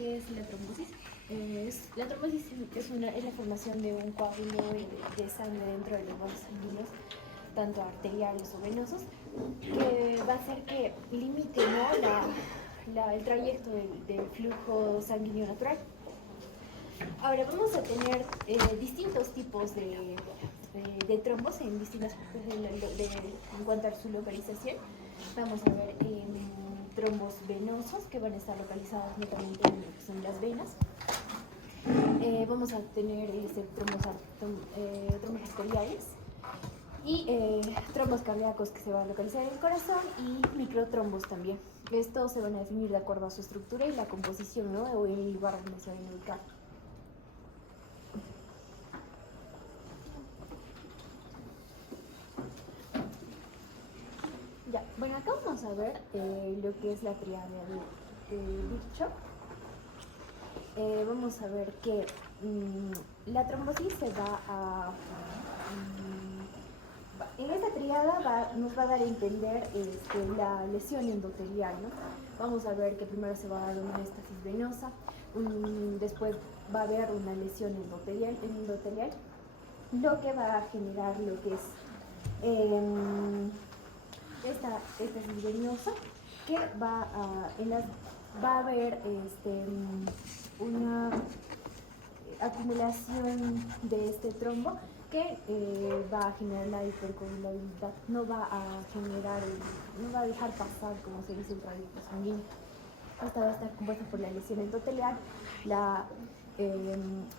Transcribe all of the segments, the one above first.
¿Qué es la trombosis? La trombosis es la formación de un coágulo de sangre dentro de los vasos sanguíneos, tanto arteriales o venosos, que va a hacer que limite, ¿no? el trayecto del flujo sanguíneo natural. Ahora vamos a tener distintos tipos de trombos en distintas en cuanto a su localización. Vamos a ver trombos venosos que van a estar localizados netamente en lo que son las venas. Vamos a tener trombos arteriales y trombos cardíacos que se van a localizar en el corazón y microtrombos también. Estos se van a definir de acuerdo a su estructura y la composición, ¿no? O el lugar donde se van a ubicar. Ya, bueno, acá vamos a ver lo que es la triada de Virchow. Vamos a ver que la trombosis se va a... en esta triada nos va a dar a entender la lesión endotelial, ¿no? Vamos a ver que primero se va a dar una éstasis venosa, después va a haber una lesión endotelial, lo que va a generar lo que es esta éstasis venosa, que va a haber una acumulación de este trombo que va a generar la hipercoagulabilidad, no va a dejar pasar, como se dice, el trayecto sanguíneo. Esta va a estar compuesta por la lesión endotelial,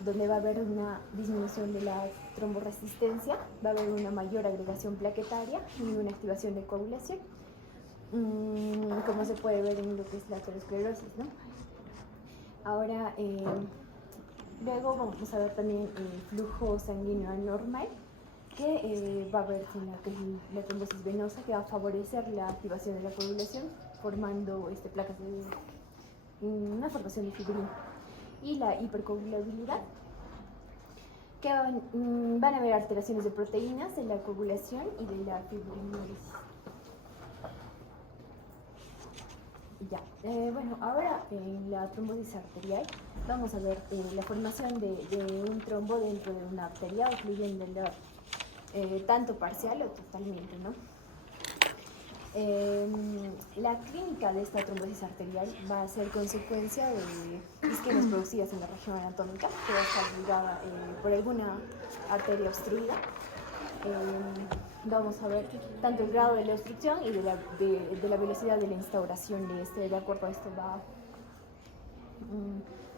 donde va a haber una disminución de la tromboresistencia, va a haber una mayor agregación plaquetaria y una activación de coagulación, como se puede ver en lo que es la aterosclerosis, ¿no? Ahora, luego vamos a ver también el flujo sanguíneo anormal, que va a haber la trombosis venosa, que va a favorecer la activación de la coagulación, formando placas de una formación de fibrina. Y la hipercoagulabilidad, que van a haber alteraciones de proteínas, de la coagulación y de la fibrinólisis. Ya, bueno, ahora en la trombosis arterial vamos a ver la formación de un trombo dentro de una arteria, ocluyéndola tanto parcial o totalmente, ¿no? La clínica de esta trombosis arterial va a ser consecuencia de isquemias producidas en la región anatómica, que va a estar ligada por alguna arteria obstruida. Vamos a ver tanto el grado de la obstrucción y de la velocidad de la instauración de este. De acuerdo a esto va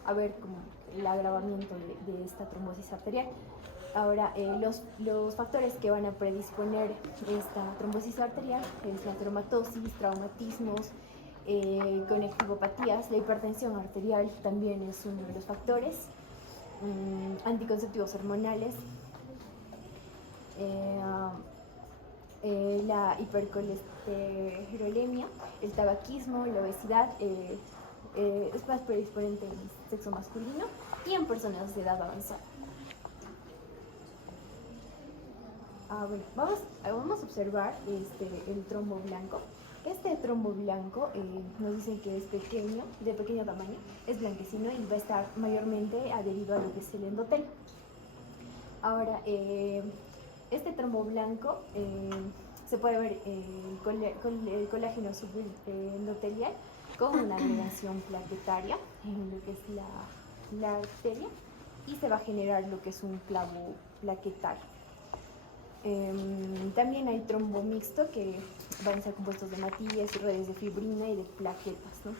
a haber como el agravamiento de esta trombosis arterial. Ahora, los factores que van a predisponer esta trombosis arterial es la traumatosis, traumatismos, conectivopatías. La hipertensión arterial también es uno de los factores, anticonceptivos hormonales, la hipercolesterolemia, el tabaquismo, la obesidad, es más predisponente en sexo masculino y en personas de edad avanzada. Bueno, vamos a observar el trombo blanco. Este trombo blanco nos dicen que es pequeño, de pequeño tamaño, es blanquecino y va a estar mayormente adherido a lo que es el endotelio. Ahora, este trombo blanco se puede ver el colágeno subendotelial con una agregación plaquetaria en lo que es la arteria, y se va a generar lo que es un clavo plaquetario. También hay trombo mixto, que van a ser compuestos de matillas, redes de fibrina y de plaquetas, ¿no?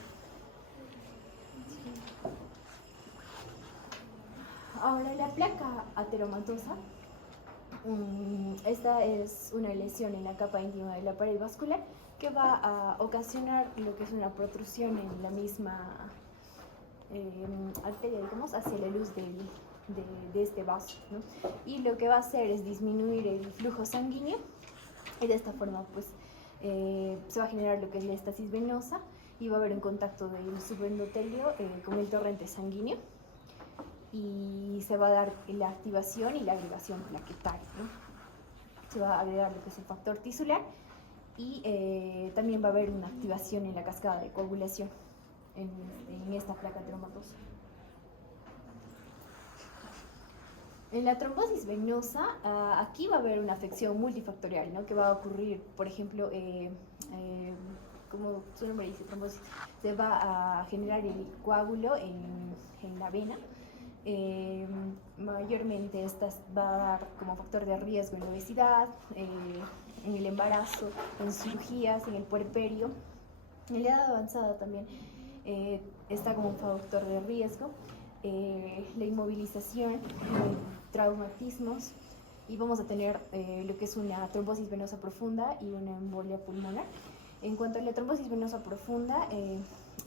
Ahora, la placa ateromatosa, esta es una lesión en la capa íntima de la pared vascular que va a ocasionar lo que es una protrusión en la misma arteria, digamos, hacia la luz de este vaso, ¿no? Y lo que va a hacer es disminuir el flujo sanguíneo, y de esta forma pues se va a generar lo que es la éstasis venosa, y va a haber un contacto del subendotelio con el torrente sanguíneo, y se va a dar la activación y la agregación plaquetaria, ¿no? Se va a agregar lo que es el factor tisular, y también va a haber una activación en la cascada de coagulación. en esta placa trombatosa. En la trombosis venosa, aquí va a haber una afección multifactorial, ¿no? Que va a ocurrir, por ejemplo, como su nombre dice, trombosis, se va a generar el coágulo en la vena. Mayormente estas va a dar como factor de riesgo en la obesidad, en el embarazo, en cirugías, en el puerperio. En la edad avanzada también está como un factor de riesgo. La inmovilización, traumatismos, y vamos a tener lo que es una trombosis venosa profunda y una embolia pulmonar. En cuanto a la trombosis venosa profunda,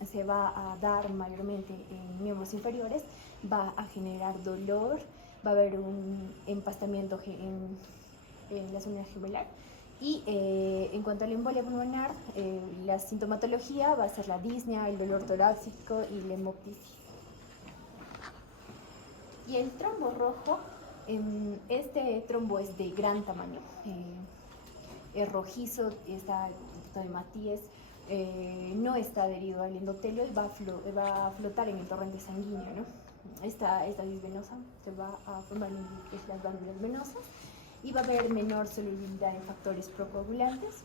se va a dar mayormente en miembros inferiores, va a generar dolor, va a haber un empastamiento en la zona gemelar. Y en cuanto a la embolia pulmonar, la sintomatología va a ser la disnea, el dolor torácico y la hemoptisis. Y el trombo rojo, este trombo es de gran tamaño, es rojizo, está de matíes, no está adherido al endotelio y va a flotar en el torrente sanguíneo, ¿no? Esta disvenosa se va a formar en las glándulas venosas y va a haber menor solubilidad en factores procoagulantes.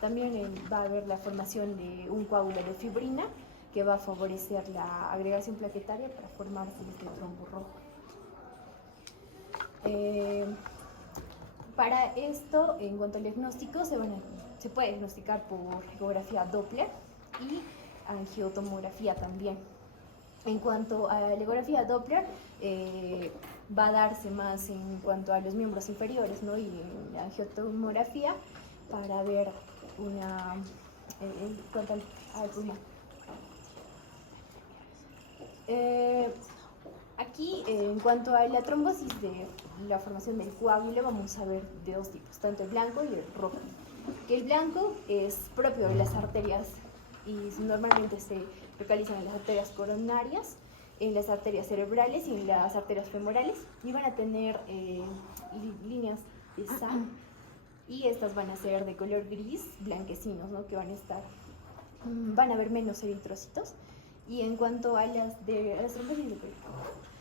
También va a haber la formación de un coágulo de fibrina que va a favorecer la agregación plaquetaria para formarse este trombo rojo. Para esto, en cuanto al diagnóstico, se puede diagnosticar por ecografía Doppler y angiotomografía también. En cuanto a la ecografía Doppler, va a darse más en cuanto a los miembros inferiores, ¿no? Y en la angiotomografía para ver en cuanto al pulmón. Aquí, en cuanto a la trombosis de la formación del coágulo, vamos a ver de dos tipos, tanto el blanco y el rojo. Que el blanco es propio de las arterias y normalmente se localizan en las arterias coronarias, en las arterias cerebrales y en las arterias femorales, y van a tener líneas de sangre, y estas van a ser de color gris blanquecinos, ¿no? Que van a haber menos eritrocitos. Y en cuanto a las trombosis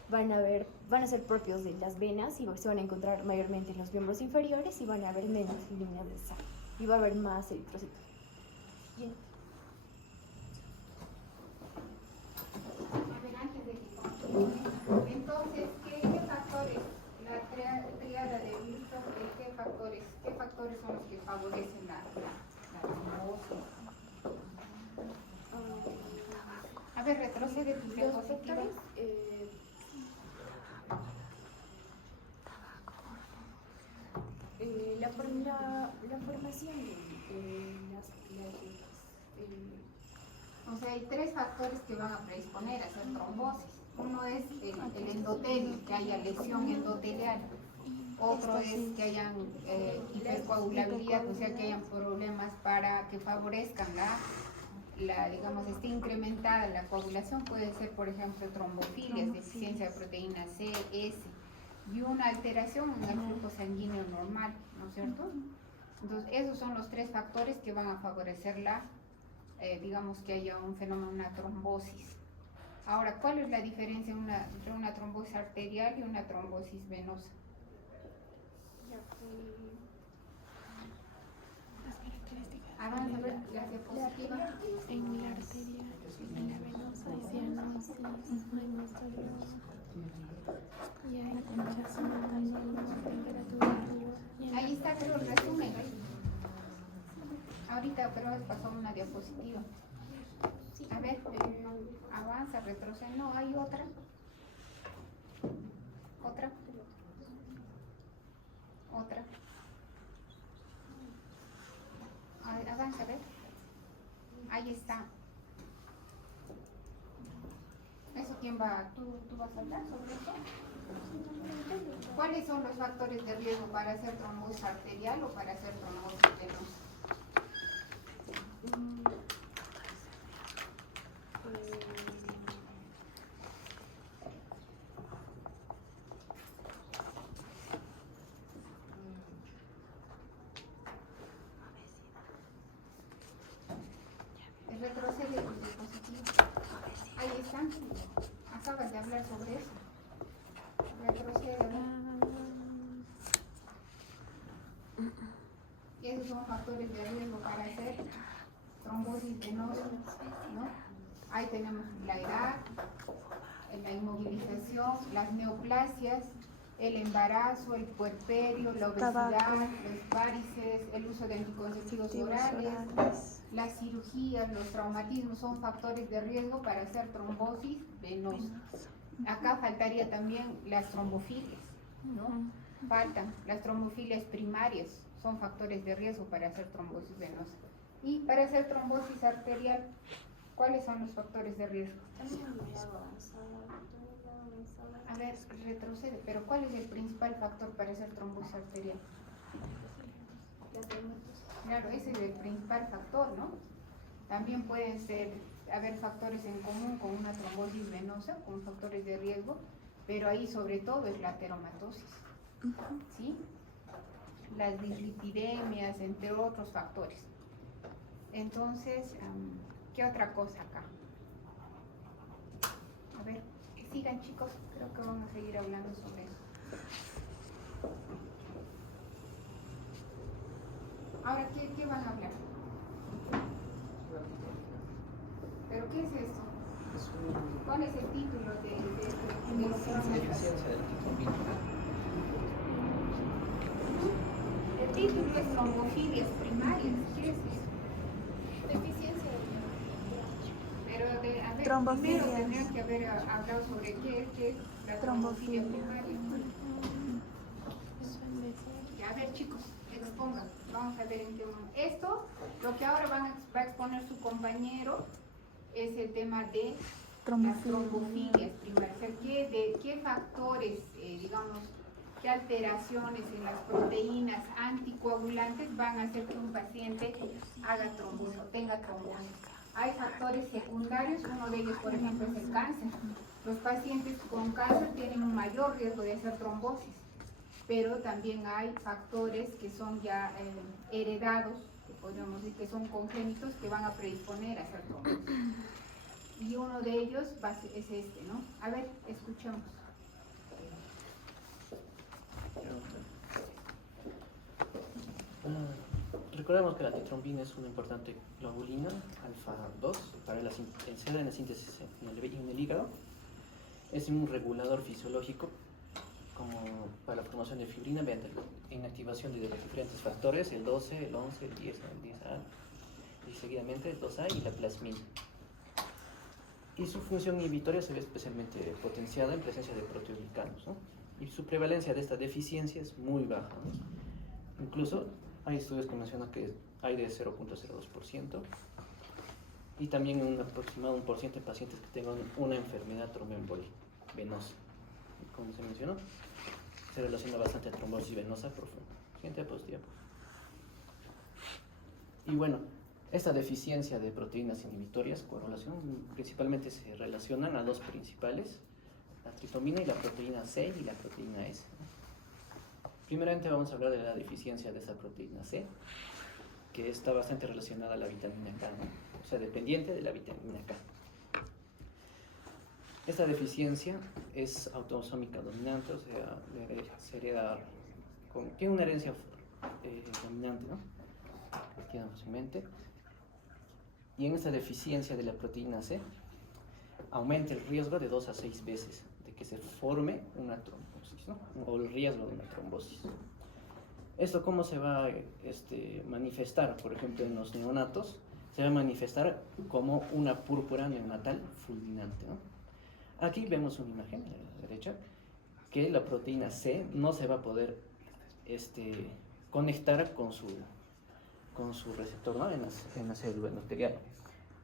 van a ser propios de las venas y se van a encontrar mayormente en los miembros inferiores y van a haber menos líneas de sangre y va a haber más eritrocitos. Bien. A ver, antes de que continúe, entonces, ¿qué factores, la tríada de Wilson, qué factores son los que favorecen la trombosis? A ver, retrocede tu diapositiva. La formación o sea, hay tres factores que van a predisponer a hacer trombosis. Uno es el endotelio, que haya lesión endotelial. Otro es que hayan hipercoagulabilidad, o sea, que hayan problemas para que favorezcan digamos, esté incrementada la coagulación. Puede ser, por ejemplo, trombofilias, deficiencia de proteína C, S, y una alteración en el flujo sanguíneo normal, ¿no es cierto? Entonces, esos son los tres factores que van a favorecer digamos, que haya un fenómeno, una trombosis. Ahora, ¿cuál es la diferencia entre una trombosis arterial y una trombosis venosa? Avanza a ver la diapositiva. En la arteria, en la venosa hay cianosis, hay más dolor y hay hinchazón también, temperatura arriba. Ahí está, creo, el resumen. Ahorita, pero les pasó una diapositiva. A ver, avanza, retrocede. No, hay otra. Otra. Otra. Avanza, a ver. Ahí está. ¿Eso quién va? ¿Tú vas a hablar sobre eso? ¿Cuáles son los factores de riesgo para hacer trombosis arterial o para hacer trombosis venosa? Retrocede. acabas de hablar sobre eso. Retrocede, ¿no? Esos son factores de riesgo para hacer trombosis venosa, ¿no? Ahí tenemos la edad, la inmovilización, las neoplasias, el embarazo, el puerperio, la obesidad, los varices, el uso de anticonceptivos orales, las cirugías, los traumatismos son factores de riesgo para hacer trombosis venosa. Acá faltaría también las trombofilias, ¿no? Faltan las trombofilias primarias, son factores de riesgo para hacer trombosis venosa. Y para hacer trombosis arterial, ¿cuáles son los factores de riesgo? A ver, retrocede, pero ¿cuál es el principal factor para hacer trombosis arterial? Claro, ese es el principal factor, ¿no? También pueden haber factores en común con una trombosis venosa, con factores de riesgo, pero ahí sobre todo es la ateromatosis, ¿sí? Las dislipidemias, entre otros factores. Entonces, ¿qué otra cosa acá? A ver, que sigan chicos, creo que vamos a seguir hablando sobre eso. Ahora, ¿qué van a hablar? ¿Pero qué es esto? ¿Cuál es el título de los Deficiencia del titromina. El título es trombofilias primarias. ¿Qué es eso? Deficiencia Pero a ver, Trombofilias. primero tendrían que haber hablado sobre qué es la trombofilia primaria. A ver chicos, expongan. Vamos a ver en qué momento. Esto, lo que ahora va a exponer su compañero, es el tema de las trombofilias primarias. O sea, ¿qué factores, digamos, qué alteraciones en las proteínas anticoagulantes van a hacer que un paciente haga trombosis o tenga trombosis? Hay factores secundarios, uno de ellos, por ejemplo, es el cáncer. Los pacientes con cáncer tienen un mayor riesgo de hacer trombosis, pero también hay factores que son ya heredados, que podríamos decir que son congénitos, que van a predisponer a hacer trombosis. Y uno de ellos es este, ¿no? A ver, escuchemos. Recordemos que la titrombina es una importante globulina, alfa 2, para la en la síntesis en el hígado. Es un regulador fisiológico como para la formación de fibrina mediante la inactivación de los diferentes factores, el 12, el 11, el 10, el 10A, y seguidamente el 2A y la plasmina. Y su función inhibitoria se ve especialmente potenciada en presencia de proteoglicanos, ¿no? Y su prevalencia de esta deficiencia es muy baja, ¿no? Incluso hay estudios que mencionan que hay de 0.02%, y también un aproximado 1% de pacientes que tengan una enfermedad tromboembólica venosa. Como se mencionó, se relaciona bastante a trombosis venosa profunda. Siguiente diapositiva. Y bueno, esta deficiencia de proteínas inhibitorias, correlación, principalmente se relacionan a dos principales, la tritomina y la proteína C y la proteína S. Primeramente vamos a hablar de la deficiencia de esa proteína C, que está bastante relacionada a la vitamina K, ¿no? O sea, dependiente de la vitamina K. Esta deficiencia es autosómica dominante, o sea, se hereda tiene una herencia dominante, ¿no? Queda fácilmente. Y en esta deficiencia de la proteína C aumenta el riesgo de 2 a 6 veces de que se forme una trombosis, ¿no? O el riesgo de una trombosis. ¿Esto cómo se va a manifestar? Por ejemplo, en los neonatos se va a manifestar como una púrpura neonatal fulminante, ¿no? Aquí vemos una imagen a la derecha que la proteína C no se va a poder conectar con su receptor, ¿no? en la célula endotelial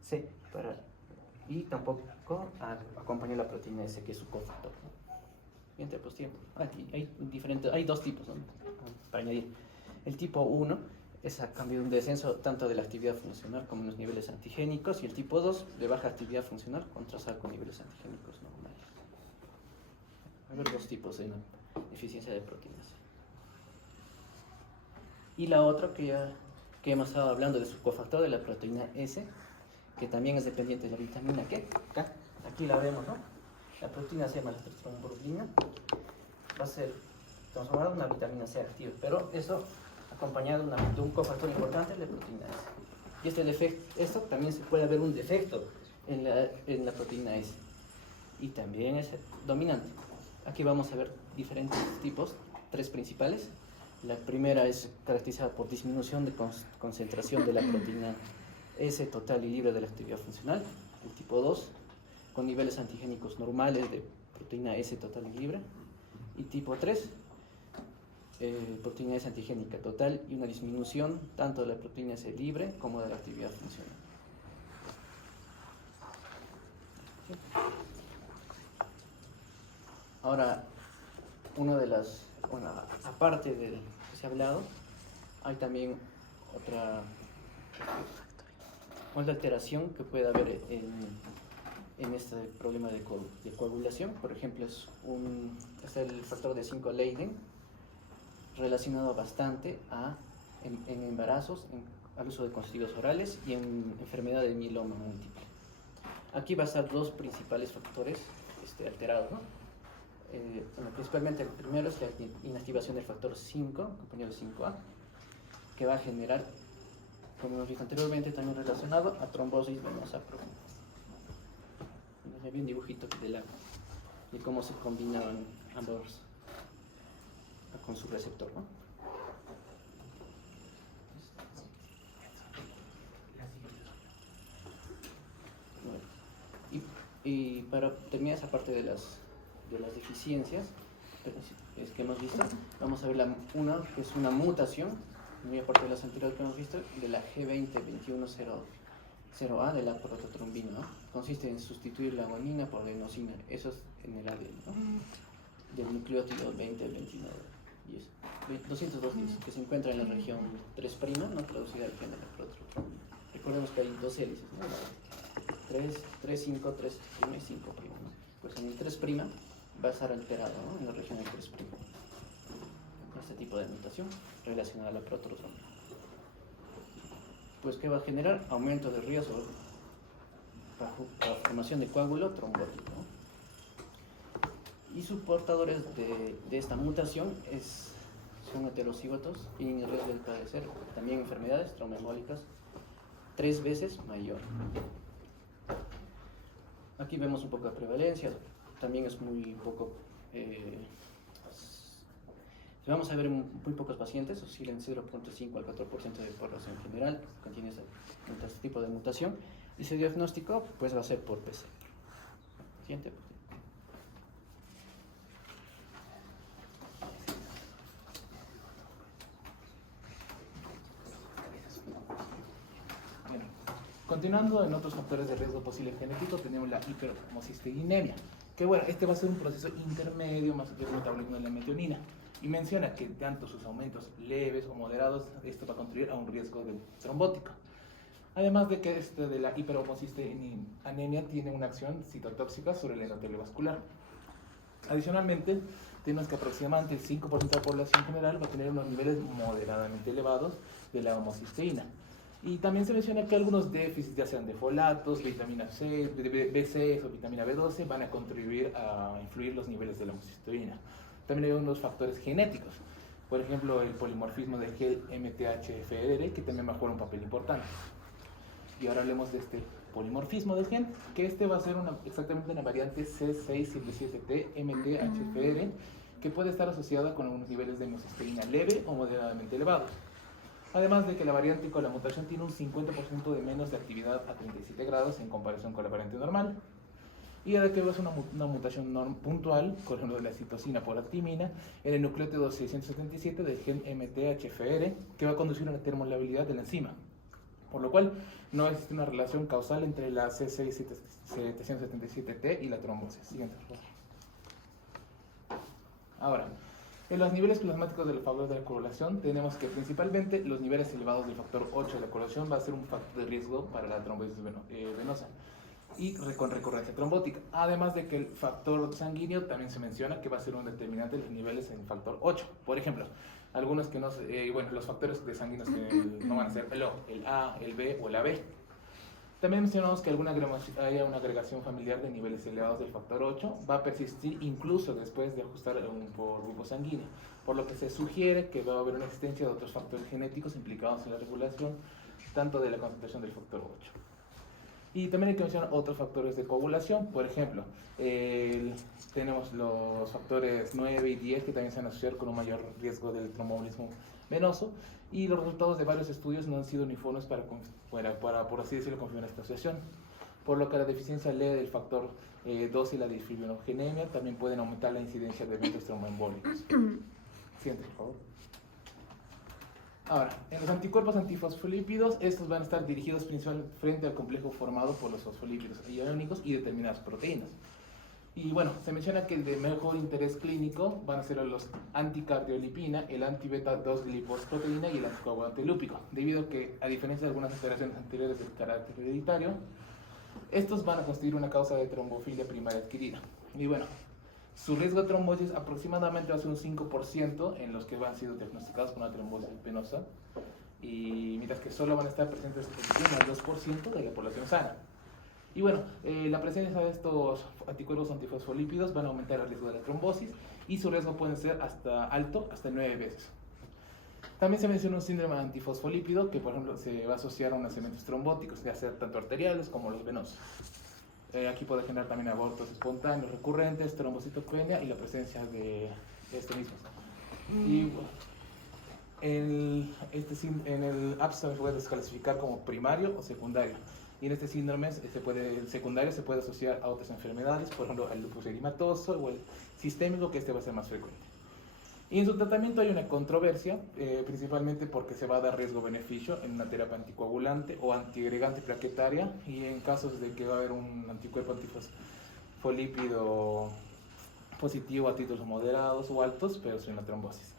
C, y tampoco acompaña la proteína S, que es su cofactor, ¿no? Siguiente tiempo. Aquí hay dos tipos, ¿no? Para añadir. El tipo 1 es a cambio de un descenso tanto de la actividad funcional como en los niveles antigénicos, y el tipo 2 de baja actividad funcional contrastada con niveles antigénicos normales. Hay dos tipos de deficiencia de proteínas. Y la otra que hemos estado hablando de su cofactor de la proteína S, que también es dependiente de la vitamina K. Aquí la vemos, ¿no? La proteína C más la trombobulina va a ser transformada en una vitamina C activa, pero eso acompañado de un cofactor importante, la proteína S. Y esto también se puede haber un defecto en la proteína S y también es dominante. Aquí vamos a ver diferentes tipos, 3 principales. La primera es caracterizada por disminución de concentración de la proteína S total y libre de la actividad funcional. El tipo 2, con niveles antigénicos normales de proteína S total y libre. Y tipo 3, proteína S antigénica total y una disminución tanto de la proteína S libre como de la actividad funcional. Ahora, aparte de que se ha hablado, hay también otra alteración que puede haber en este problema de coagulación. Por ejemplo, es el factor de 5-Leiden, relacionado bastante en embarazos, al uso de contraceptivos orales y en enfermedad de mieloma múltiple. Aquí va a estar 2 principales factores alterados, ¿no? Principalmente el primero es la inactivación del factor 5, acompañado de 5A, que va a generar, como hemos visto anteriormente, también relacionado a trombosis venosa profunda. Había un dibujito de cómo se combinaban ambos con su receptor, ¿no? Y para terminar esa parte de las deficiencias que hemos visto, vamos a ver una que es una mutación, muy aparte de las anteriores que hemos visto, de la G20-2100A de la prototrombina, ¿no? Consiste en sustituir la guanina por adenosina, eso es en el ADN, ¿no? Del nucleótido 20-29. 202 que se encuentra en la región 3', ¿no? Traducida al gen de la prototrombina. Recordemos que hay 2 hélices, ¿no? 3, 5, 3' y 5', ¿no? Pues en el 3' va a estar alterado, ¿no? En la región del 3'. Este tipo de mutación relacionada a la prototrombina. Pues ¿qué va a generar? Aumento de riesgo para la formación de coágulo trombótico, ¿no? Y sus portadores de esta mutación son heterocígotos y tienen el riesgo de padecer también enfermedades traumaembólicas 3 veces mayor. Aquí vemos un poco de prevalencia, también es muy poco. Vamos a ver muy pocos pacientes, oscilan 0.5 al 4% de población general, contiene este tipo de mutación, y ese diagnóstico pues va a ser por PCR. Siguiente. Continuando en otros factores de riesgo posible genético, tenemos la hiperhomocisteinemia, que bueno, este va a ser un proceso intermedio más del metabolismo de la metionina, y menciona que tanto sus aumentos leves o moderados, esto va a contribuir a un riesgo de trombótico. Además de que de la hiperhomocisteinemia tiene una acción citotóxica sobre el endotelio vascular. Adicionalmente, tenemos que aproximadamente el 5% de la población general va a tener unos niveles moderadamente elevados de la homocisteína. Y también se menciona que algunos déficits, ya sean de folatos, vitamina C, B6 o vitamina B12, van a contribuir a influir los niveles de la homocisteína. También hay unos factores genéticos, por ejemplo, el polimorfismo del gen MTHFR, que también va a jugar un papel importante. Y ahora hablemos de este polimorfismo del gen, que este va a ser exactamente una variante C677T MTHFR, que puede estar asociada con algunos niveles de homocisteína leve o moderadamente elevados. Además de que la variante con la mutación tiene un 50% de menos de actividad a 37 grados en comparación con la variante normal. Y de que es una mutación puntual, por ejemplo de la citosina por actimina, en el nucleótido 677 del gen MTHFR, que va a conducir a una termolabilidad de la enzima. Por lo cual, no existe una relación causal entre la C677T y la trombosis. Siguiente, por favor. Ahora, en los niveles plasmáticos del factor de la coagulación, tenemos que principalmente los niveles elevados del factor 8 de la coagulación va a ser un factor de riesgo para la trombosis venosa y con recurrencia trombótica. Además de que el factor sanguíneo también se menciona que va a ser un determinante de los niveles en factor 8. Por ejemplo, algunos que no bueno, los factores de sanguíneos que no van a ser el O, el A, el B o el AB. También mencionamos que haya una agregación familiar de niveles elevados del factor 8 va a persistir incluso después de ajustar por grupo sanguíneo, por lo que se sugiere que va a haber una existencia de otros factores genéticos implicados en la regulación tanto de la concentración del factor 8. Y también hay que mencionar otros factores de coagulación, por ejemplo, tenemos los factores 9 y 10 que también se van a asociar con un mayor riesgo del tromboembolismo venoso, y los resultados de varios estudios no han sido uniformes para por así decirlo, confirmar esta asociación, por lo que la deficiencia leve del factor 2 y la disfibrinogenemia también pueden aumentar la incidencia de eventos tromboembólicos. Siguiente, por favor. Ahora, en los anticuerpos antifosfolípidos, estos van a estar dirigidos principalmente frente al complejo formado por los fosfolípidos iónicos y determinadas proteínas. Y bueno, se menciona que el de mejor interés clínico van a ser los anticardiolipina, el anti-beta-2-gliposproteína y el anticoagulante lúpico, debido a que, a diferencia de algunas alteraciones anteriores del carácter hereditario, estos van a constituir una causa de trombofilia primaria adquirida. Y bueno, su riesgo de trombosis aproximadamente va a ser un 5% en los que van sido diagnosticados con una trombosis venosa, y mientras que solo van a estar presentes el 1 al 2% de la población sana. Y bueno, la presencia de estos anticuerpos antifosfolípidos van a aumentar el riesgo de la trombosis, y su riesgo puede ser alto hasta 9 veces. También se menciona un síndrome antifosfolípido que, por ejemplo, se va a asociar a unos eventos trombóticos, ya sea tanto arteriales como los venosos. Aquí puede generar también abortos espontáneos recurrentes, trombocitopenia y la presencia de este mismo. Y bueno, en el APS se puede desclasificar como primario o secundario. Y en este síndrome el secundario se puede asociar a otras enfermedades, por ejemplo al lupus eritematoso o el sistémico, que este va a ser más frecuente. Y en su tratamiento hay una controversia, principalmente porque se va a dar riesgo-beneficio en una terapia anticoagulante o antiagregante plaquetaria, y en casos de que va a haber un anticuerpo antifosfolípido positivo a títulos moderados o altos, pero sin la trombosis.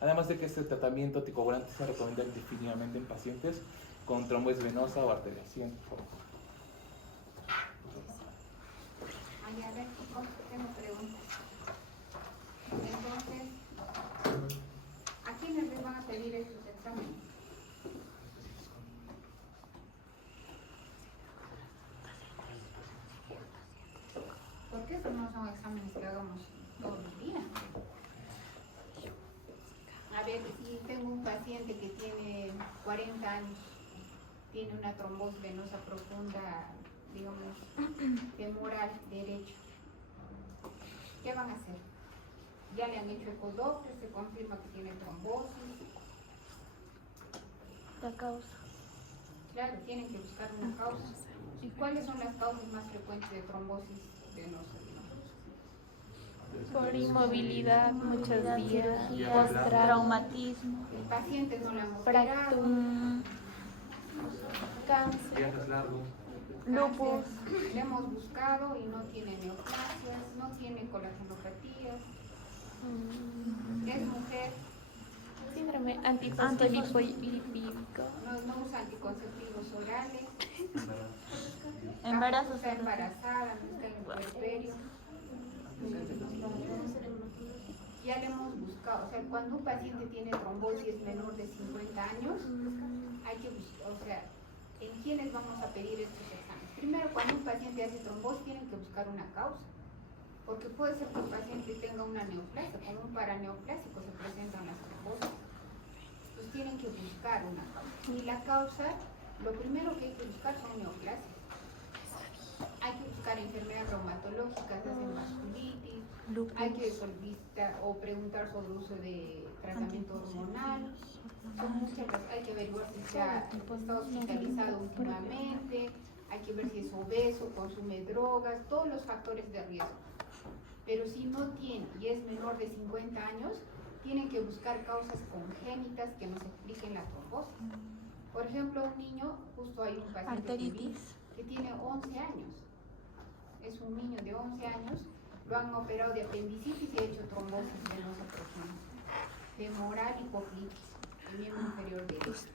Además de que este tratamiento anticoagulante se recomienda definitivamente en pacientes con trombosis venosa o arterial. Siguiente, por favor. Ay, a ver, tengo preguntas. Entonces, ¿a quiénes les van a pedir estos exámenes? Porque esos no son exámenes que hagamos todos los días. A ver, si tengo un paciente que tiene 40 años, tiene una trombosis venosa profunda, digamos, femoral derecho, ¿qué van a hacer? Ya le han hecho ecodoppler, se confirma que tiene trombosis. La causa. Claro, tienen que buscar una causa. ¿Y cuáles son las causas más frecuentes de trombosis venosa? Por inmovilidad, muchos días, cirugía, traumatismo, El paciente no la hemos fractura, operado, cáncer, Viajes largos. lupus, le hemos buscado y no tiene neoplasias, no tiene colagenopatías, es mujer, síndrome antifosfolípico, no usa anticonceptivos orales, embarazo está embarazada, no está en el puerperio. Ya le hemos buscado, o sea, cuando un paciente tiene trombosis menor de 50 años, hay que buscar, o sea, ¿en quiénes vamos a pedir estos exámenes? Primero, cuando un paciente hace trombosis, tienen que buscar una causa, porque puede ser que el paciente tenga una neoplasia, como un paraneoplásico se presentan las trombosis. Entonces tienen que buscar una causa. Y la causa, lo primero que hay que buscar son neoplasias. Hay que buscar enfermedades reumatológicas, hacen vasculitis, hay que solicitar o preguntar sobre el uso de tratamiento hormonal. Son muchas las, hay que averiguar si se ha estado hospitalizado últimamente, hay que ver si es obeso, consume drogas, todos los factores de riesgo. Pero si no tiene y es menor de 50 años, tienen que buscar causas congénitas que nos expliquen la trombosis. Por ejemplo, un niño, justo hay un paciente que tiene 11 años. Es un niño de 11 años, lo han operado de apendicitis y ha hecho trombosis venosa profunda, femoral y hipoplitis, el miembro inferior derecho.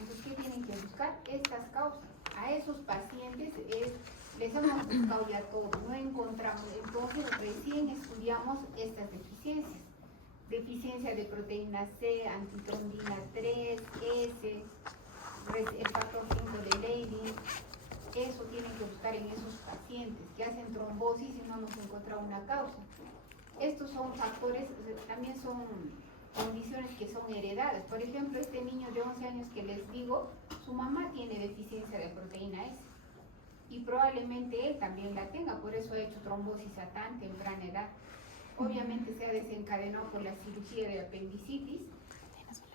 Entonces, ¿qué tienen que buscar? Estas causas. A esos pacientes les hemos buscado ya todo, no encontramos, entonces recién estudiamos estas deficiencias. Deficiencia de proteína C, antitrombina 3, S, el factor 5 de Leydig. Eso tienen que buscar en esos pacientes que hacen trombosis y no hemos encontrado una causa. Estos son factores, también son condiciones que son heredadas. Por ejemplo, este niño de 11 años que les digo, su mamá tiene deficiencia de proteína S y probablemente él también la tenga, por eso ha hecho trombosis a tan temprana edad. Obviamente se ha desencadenado por la cirugía de apendicitis,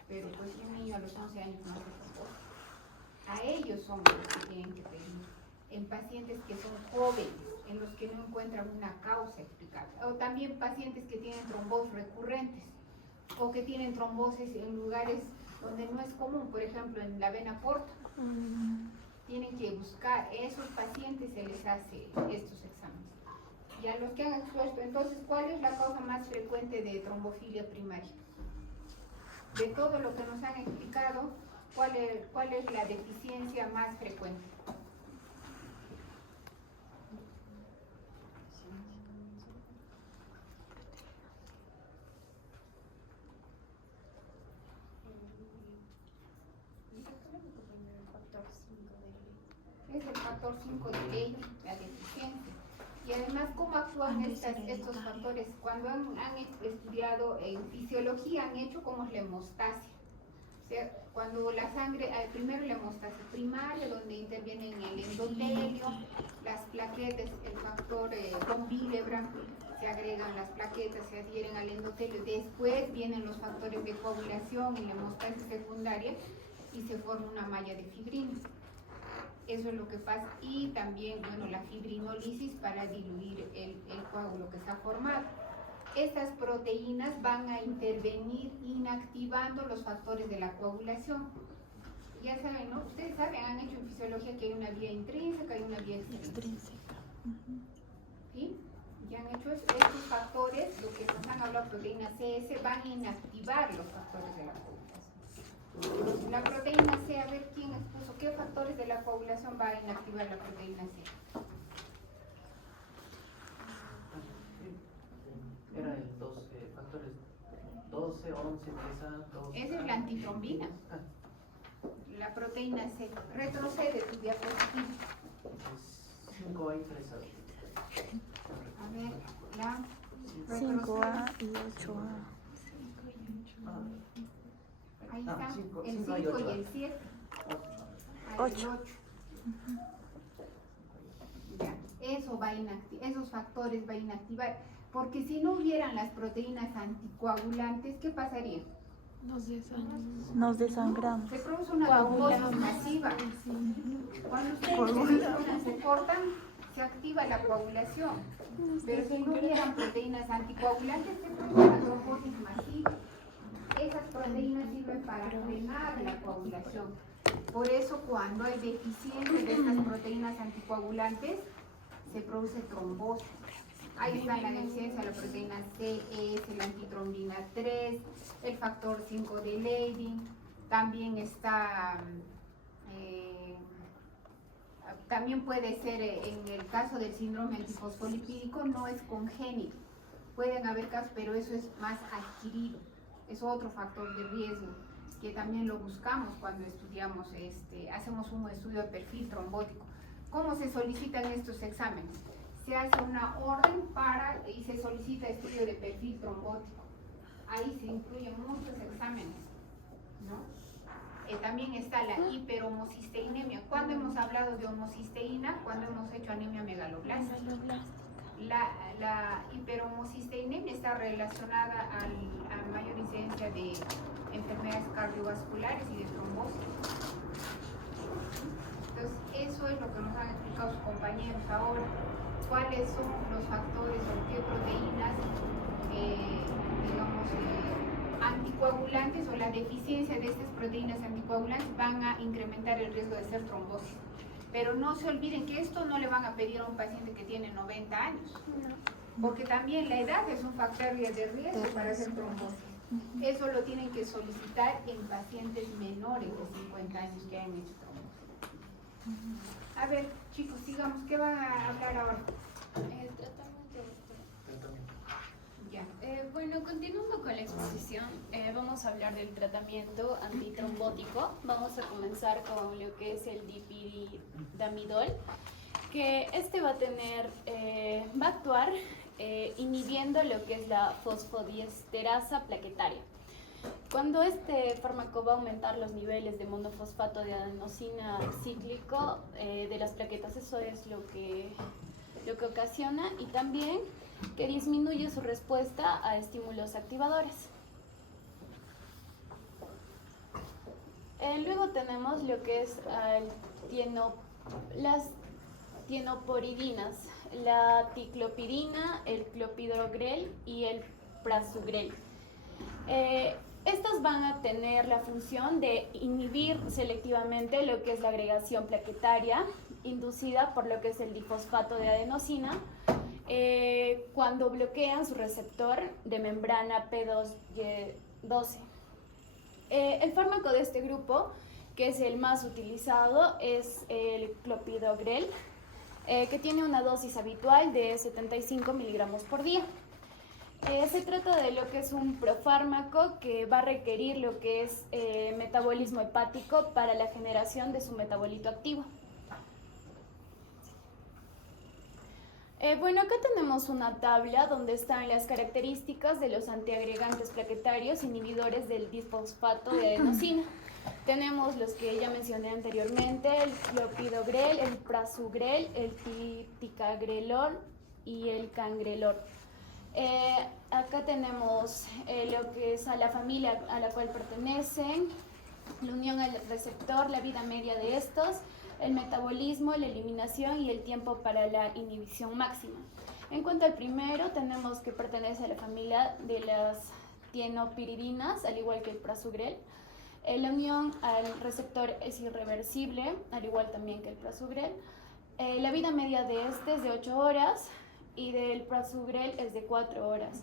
pero pues un niño a los 11 años no hace trombosis. A ellos son los que tienen que pedir. En pacientes que son jóvenes, en los que no encuentran una causa explicable, o también pacientes que tienen trombosis recurrentes, o que tienen trombosis en lugares donde no es común, por ejemplo en la vena porta. Tienen que buscar, a esos pacientes se les hace estos exámenes. Y a los que han expuesto, entonces, ¿cuál es la causa más frecuente de trombofilia primaria? De todo lo que nos han explicado, ¿cuál es la deficiencia más frecuente? Es el factor 5 de Leydig, la deficiencia. Y además, ¿cómo actúan estos factores? Cuando han estudiado en fisiología, han hecho como es la hemostasia. O sea, cuando la sangre, primero la hemostasia primaria, donde intervienen el endotelio, las plaquetas, el factor von Willebrand, se agregan las plaquetas, se adhieren al endotelio. Después vienen los factores de coagulación en la hemostasia secundaria y se forma una malla de fibrina. Eso es lo que pasa. Y también, bueno, la fibrinólisis para diluir el coágulo que se ha formado. Estas proteínas van a intervenir inactivando los factores de la coagulación. Ya saben, ¿no? Ustedes saben, han hecho en fisiología que hay una vía intrínseca y una vía extrínseca. ¿Sí? Ya han hecho eso. Estos factores, lo que nos han hablado, proteínas CS, van a inactivar los factores de la coagulación. La proteína C, a ver quién expuso, ¿qué factores de la coagulación va a inactivar la proteína C? Era el 12, factores 12, 11, 13, 12. Esa es la antitrombina. La proteína C. Retrocede tu diapositiva. 5A y 3A. A ver, la 5A y 8A. Ahí está, el 5 y y 8. el 7. Ahí 8. el 8. Ya, eso va a inactivar, esos factores va a inactivar. Porque si no hubieran las proteínas anticoagulantes, ¿qué pasaría? Nos desangramos. Se produce una trombosis masiva. Cuando ustedes se cortan, se activa la coagulación. Pero si no hubieran proteínas anticoagulantes, se produce una trombosis masiva. Esas proteínas sirven para frenar la coagulación. Por eso, cuando hay deficiencia de estas proteínas anticoagulantes, se produce trombosis. Ahí está la deficiencia de la proteína CS, la antitrombina 3, el factor 5 de Leydig. También está, también puede ser en el caso del síndrome antifosfolipídico, no es congénito. Pueden haber casos, pero eso es más adquirido. Es otro factor de riesgo que también lo buscamos cuando estudiamos, hacemos un estudio de perfil trombótico. ¿Cómo se solicitan estos exámenes? Se hace una orden y se solicita estudio de perfil trombótico. Ahí se incluyen muchos exámenes, ¿no? También está la hiperhomocisteinemia. ¿Cuándo hemos hablado de homocisteína? Cuando hemos hecho anemia megaloblástica. La hiperhomocisteinemia está relacionada a mayor incidencia de enfermedades cardiovasculares y de trombosis. Entonces, eso es lo que nos han explicado sus compañeros ahora. ¿Cuáles son los factores o qué proteínas, anticoagulantes o la deficiencia de estas proteínas anticoagulantes van a incrementar el riesgo de hacer trombosis? Pero no se olviden que esto no le van a pedir a un paciente que tiene 90 años, porque también la edad es un factor de riesgo para hacer trombosis. Eso lo tienen que solicitar en pacientes menores de 50 años que hayan hecho trombosis. A ver, chicos, sigamos. ¿Qué van a hablar ahora? El tratamiento, doctor. Ya. Bueno, continuando con la exposición, vamos a hablar del tratamiento antitrombótico. Vamos a comenzar con lo que es el dipyridamidol, que este va a actuar inhibiendo lo que es la fosfodiesterasa plaquetaria. Cuando este fármaco va a aumentar los niveles de monofosfato de adenosina cíclico de las plaquetas, eso es lo que ocasiona, y también que disminuye su respuesta a estímulos activadores. Luego tenemos lo que es las tienoporidinas, la ticlopirina, el clopidogrel y el prasugrel. Estas van a tener la función de inhibir selectivamente lo que es la agregación plaquetaria inducida por lo que es el difosfato de adenosina cuando bloquean su receptor de membrana P2Y12. El fármaco de este grupo, que es el más utilizado, es el clopidogrel, que tiene una dosis habitual de 75 miligramos por día. Se trata de lo que es un profármaco que va a requerir lo que es metabolismo hepático para la generación de su metabolito activo. Bueno, acá tenemos una tabla donde están las características de los antiagregantes plaquetarios inhibidores del disfosfato de adenosina. Tenemos los que ya mencioné anteriormente, el clopidogrel, el prasugrel, el ticagrelor y el cangrelor. Acá tenemos lo que es a la familia a la cual pertenecen, la unión al receptor, la vida media de estos, el metabolismo, la eliminación y el tiempo para la inhibición máxima. En cuanto al primero, tenemos que pertenece a la familia de las tienopiridinas, al igual que el prasugrel. La unión al receptor es irreversible, al igual también que el prasugrel. La vida media de este es de 8 horas y del prasugrel es de 4 horas.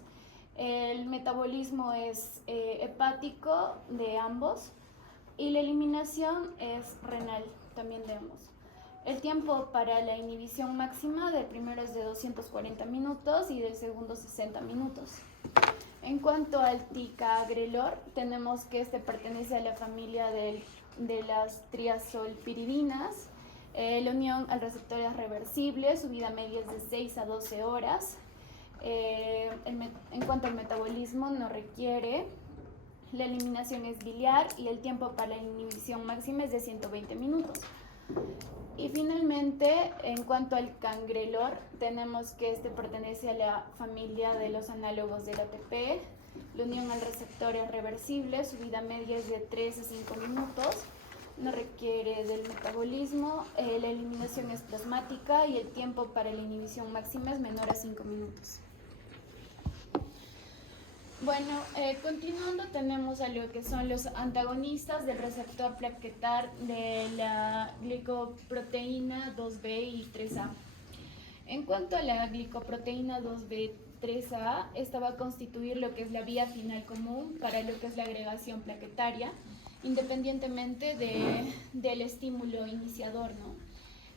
El metabolismo es hepático de ambos y la eliminación es renal también de ambos. El tiempo para la inhibición máxima del primero es de 240 minutos y del segundo 60 minutos. En cuanto al ticagrelor, tenemos que este pertenece a la familia de las triazolpiridinas. La unión al receptor es reversible, su vida media es de 6 a 12 horas. En cuanto al metabolismo, no requiere. La eliminación es biliar y el tiempo para la inhibición máxima es de 120 minutos. Y finalmente, en cuanto al cangrelor, tenemos que este pertenece a la familia de los análogos del ATP. La unión al receptor es reversible, su vida media es de 3 a 5 minutos. No requiere del metabolismo, la eliminación es plasmática y el tiempo para la inhibición máxima es menor a 5 minutos. Bueno, continuando tenemos a lo que son los antagonistas del receptor plaquetar de la glicoproteína 2B y 3A. En cuanto a la glicoproteína 2B 3A, esta va a constituir lo que es la vía final común para lo que es la agregación plaquetaria, independientemente del estímulo iniciador, ¿no?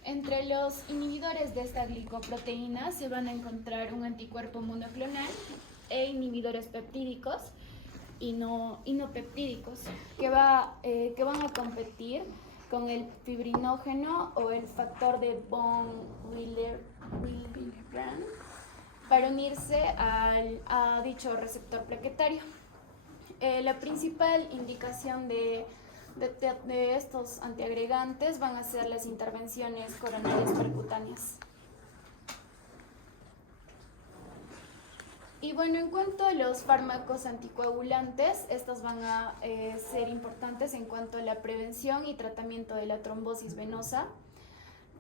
Entre los inhibidores de esta glicoproteína se van a encontrar un anticuerpo monoclonal e inhibidores peptídicos y no peptídicos que van a competir con el fibrinógeno o el factor de von Willebrand para unirse a dicho receptor plaquetario. La principal indicación de estos antiagregantes van a ser las intervenciones coronarias percutáneas. Y bueno, en cuanto a los fármacos anticoagulantes, estos van a ser importantes en cuanto a la prevención y tratamiento de la trombosis venosa.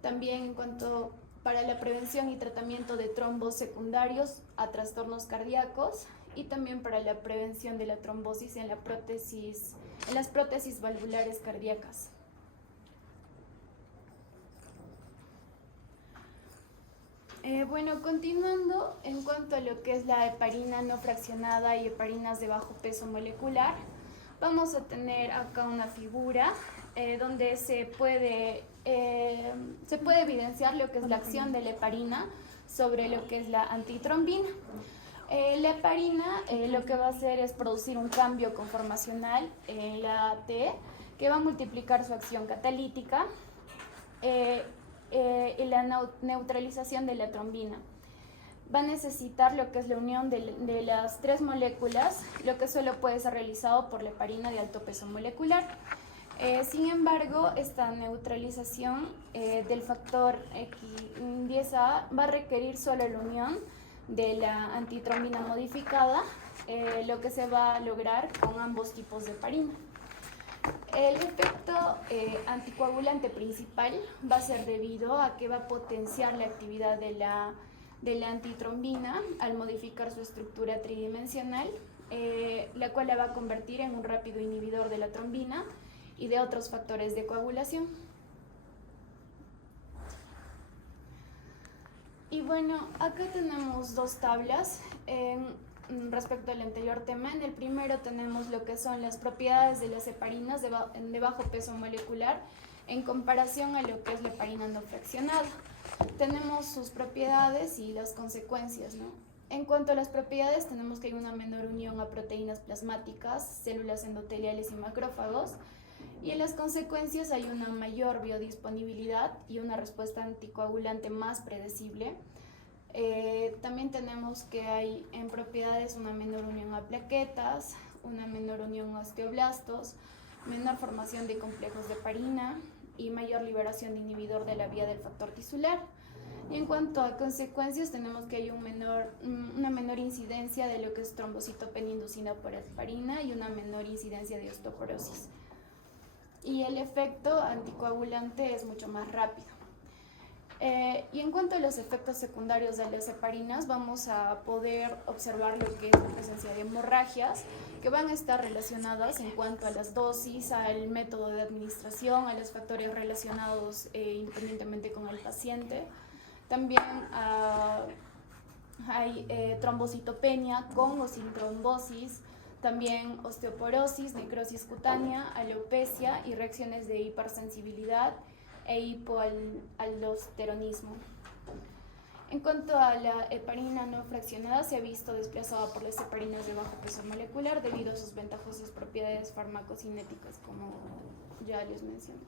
También en cuanto para la prevención y tratamiento de trombos secundarios a trastornos cardíacos y también para la prevención de la trombosis en las prótesis valvulares cardíacas. Bueno, continuando, en cuanto a lo que es la heparina no fraccionada y heparinas de bajo peso molecular, vamos a tener acá una figura donde se puede evidenciar lo que es la acción de la heparina sobre lo que es la antitrombina. La heparina lo que va a hacer es producir un cambio conformacional en la AT que va a multiplicar su acción catalítica y la neutralización de la trombina. Va a necesitar lo que es la unión de las tres moléculas, lo que solo puede ser realizado por la heparina de alto peso molecular. Sin embargo, esta neutralización del factor X10A va a requerir solo la unión de la antitrombina modificada, lo que se va a lograr con ambos tipos de heparina. El efecto anticoagulante principal va a ser debido a que va a potenciar la actividad de la antitrombina al modificar su estructura tridimensional, la cual la va a convertir en un rápido inhibidor de la trombina y de otros factores de coagulación. Y bueno, acá tenemos dos tablas respecto al anterior tema. En el primero tenemos lo que son las propiedades de las heparinas de bajo peso molecular en comparación a lo que es la heparina no fraccionada. Tenemos sus propiedades y las consecuencias, ¿no? En cuanto a las propiedades, tenemos que hay una menor unión a proteínas plasmáticas, células endoteliales y macrófagos. Y en las consecuencias hay una mayor biodisponibilidad y una respuesta anticoagulante más predecible. También tenemos que hay en propiedades una menor unión a plaquetas, una menor unión a osteoblastos, menor formación de complejos de heparina y mayor liberación de inhibidor de la vía del factor tisular. Y en cuanto a consecuencias, tenemos que hay una menor incidencia de lo que es trombocitopenia inducida por heparina y una menor incidencia de osteoporosis. Y el efecto anticoagulante es mucho más rápido. Y en cuanto a los efectos secundarios de las heparinas, vamos a poder observar lo que es la presencia de hemorragias, que van a estar relacionadas en cuanto a las dosis, al método de administración, a los factores relacionados independientemente con el paciente. También hay trombocitopenia con o sin trombosis, también osteoporosis, necrosis cutánea, alopecia y reacciones de hipersensibilidad e hipoaldosteronismo. En cuanto a la heparina no fraccionada, se ha visto desplazada por las heparinas de bajo peso molecular debido a sus ventajosas propiedades farmacocinéticas, como ya les mencioné.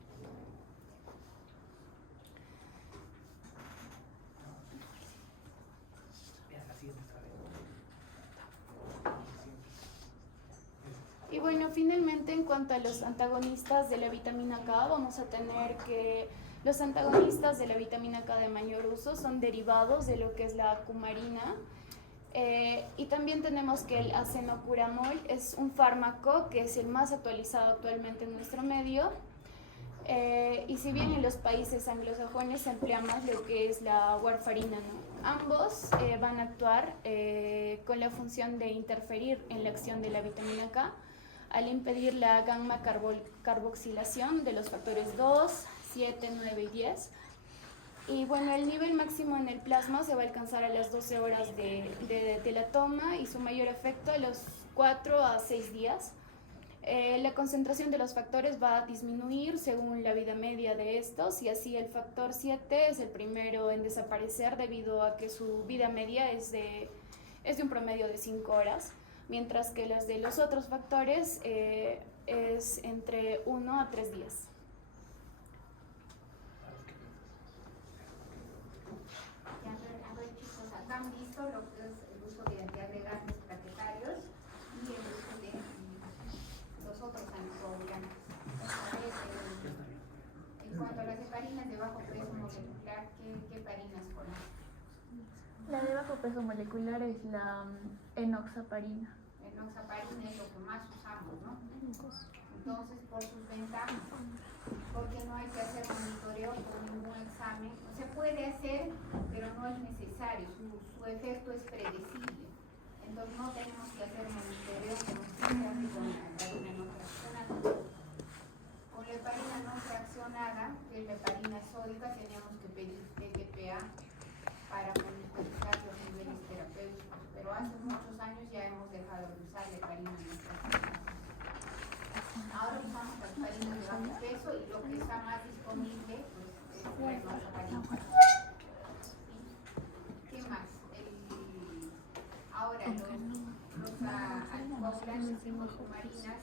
Y bueno, finalmente en cuanto a los antagonistas de la vitamina K, vamos a tener que los antagonistas de la vitamina K de mayor uso son derivados de lo que es la cumarina. Y también tenemos que el acenocuramol es un fármaco que es el más actualizado actualmente en nuestro medio. Y si bien en los países anglosajones se emplea más lo que es la warfarina, ¿no? Ambos van a actuar con la función de interferir en la acción de la vitamina K al impedir la gamma carboxilación de los factores 2, 7, 9 y 10. Y bueno, el nivel máximo en el plasma se va a alcanzar a las 12 horas de la toma y su mayor efecto a los 4 a 6 días. La concentración de los factores va a disminuir según la vida media de estos y así el factor 7 es el primero en desaparecer debido a que su vida media es de un promedio de 5 horas, mientras que las de los otros factores es entre 1 a 3 días. A ver chicos, acá han visto lo que es el uso de antiagregantes plaquetarios y el uso de los otros anticoagulantes. En cuanto a las heparinas de bajo peso molecular, ¿qué heparinas conocen? La de bajo peso molecular es la enoxaparina. Enoxaparina es lo que más usamos, ¿no? Entonces, por sus ventajas, porque no hay que hacer monitoreo con ningún examen. Se puede hacer, pero no es necesario, su efecto es predecible. Entonces, no tenemos que hacer monitoreo como si se hace con la heparina no fraccionada. Con la heparina no fraccionada, que es la heparina sódica, teníamos que pedir PGPA para monitorizar los niveles terapéuticos, pero hace muchos años ya hemos dejado de usar la heparina no fraccionada. Ahora usamos las heparinas de bajo peso y lo que está más disponible pues, es la enoxaparina. ¿Qué más? Ahora, Ahora, los anticoagulantes y multimarinas,